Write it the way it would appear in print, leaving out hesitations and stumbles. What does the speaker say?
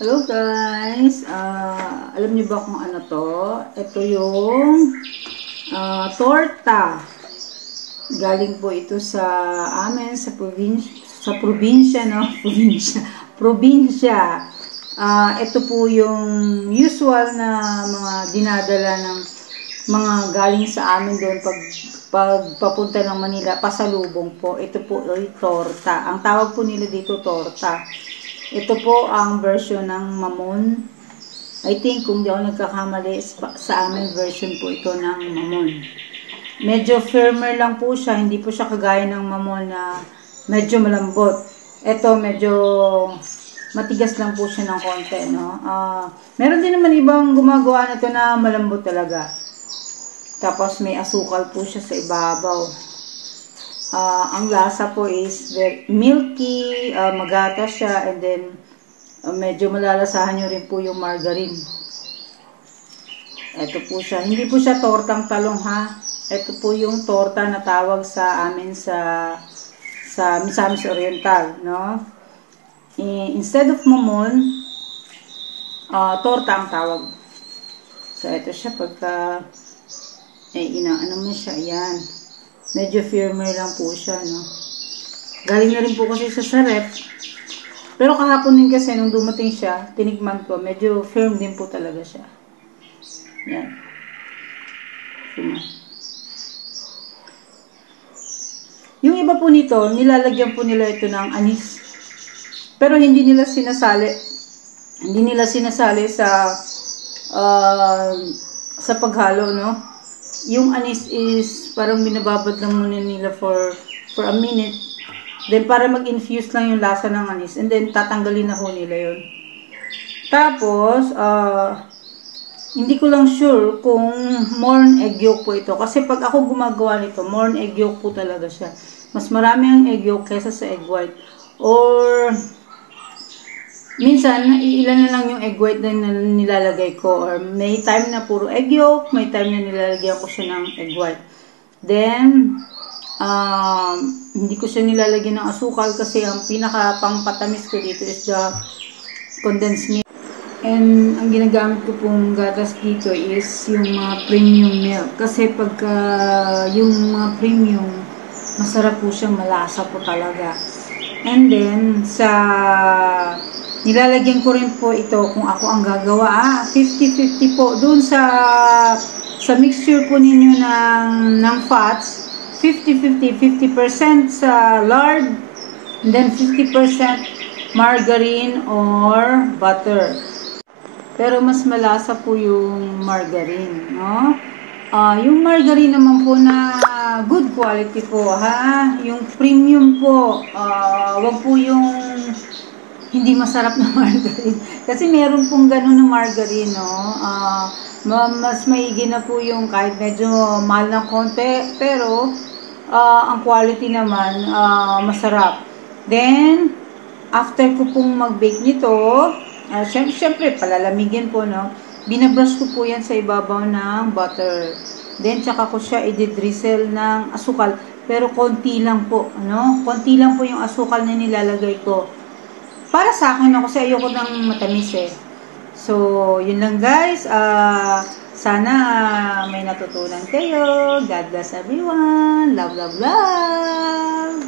Hello guys, alam niyo ba kung ano to? Ito yung torta. Galing po ito sa amin, sa probinsya, no? Probinsya. Ito po yung usual na mga dinadala ng mga galing sa amin doon pag papunta ng Manila, pasalubong po. Ito po ay torta. Ang tawag po nila dito torta. Ito po ang version ng mamon. I think kung di ako nagkakamali, sa amin version po ito ng mamon. Medyo firmer lang po siya, hindi po siya kagaya ng mamon na medyo malambot. Ito medyo matigas lang po siya ng konti, no? Meron din naman ibang gumagawa nito na malambot talaga. Tapos may asukal po siya sa ibabaw. Ang lasa po is very milky, magata siya, and then medyo malalasahan nyo rin po yung margarine. Ito po siya. Hindi po siya tortang talong, ha. Ito po yung torta na tawag sa amin sa Misamis Oriental, no? Instead of mamon, torta ang tawag. So ito siya pagka inaano mo siya, ayan. Medyo firmer lang po siya, no? Galing na rin po kasi sa ref. Pero kahapon din kasi nung dumating siya, tinikman ko, medyo firm din po talaga siya. Yan. Yung iba po nito, nilalagyan po nila ito ng anis. Pero hindi nila sinasali sa paghalo, no? Yung anis is parang binababad lang muna nila for a minute. Then para mag-infuse lang yung lasa ng anis. And then tatanggalin na ho nila yun. Tapos, hindi ko lang sure kung morn egg yolk po ito. Kasi pag ako gumagawa nito, morn egg yolk po talaga siya. Mas marami ang egg yolk kesa sa egg white. Or minsan, ilan na lang yung egg white na nilalagay ko. Or may time na puro egg yolk, may time na nilalagyan ko siya ng egg white. Then, hindi ko siya nilalagyan ng asukal kasi ang pinaka pangpatamis ko dito is the condensed milk. And ang ginagamit ko pong gatas dito is yung mga premium milk. Kasi pagka yung mga premium, masarap po siyang, malasa po talaga. And then, nilalagyan ko rin po ito kung ako ang gagawa. 50-50 po. Doon sa mixture po ninyo ng fats, 50-50. 50% sa lard, and then 50% margarine or butter. Pero mas malasa po yung margarine, no? Yung margarine naman po na good quality po, ha? Yung premium po, wag po yung hindi masarap na margarine. Kasi meron pong ganun na margarine, no? Mas maigi na po yung kahit medyo mahal ng konti, pero ang quality naman masarap. Then, after ko pong mag-bake nito, syempre palalamigin po, no? Binabrush ko po yan sa ibabaw ng butter. Then, tsaka ko siya i-drizzle ng asukal. Pero konti lang po, ano? Konti lang po yung asukal na nilalagay ko. Para sa akin, no? Kasi ayoko ng matamis, eh. So, yun lang guys. Sana may natutunan kayo. God bless everyone. Love, love, love.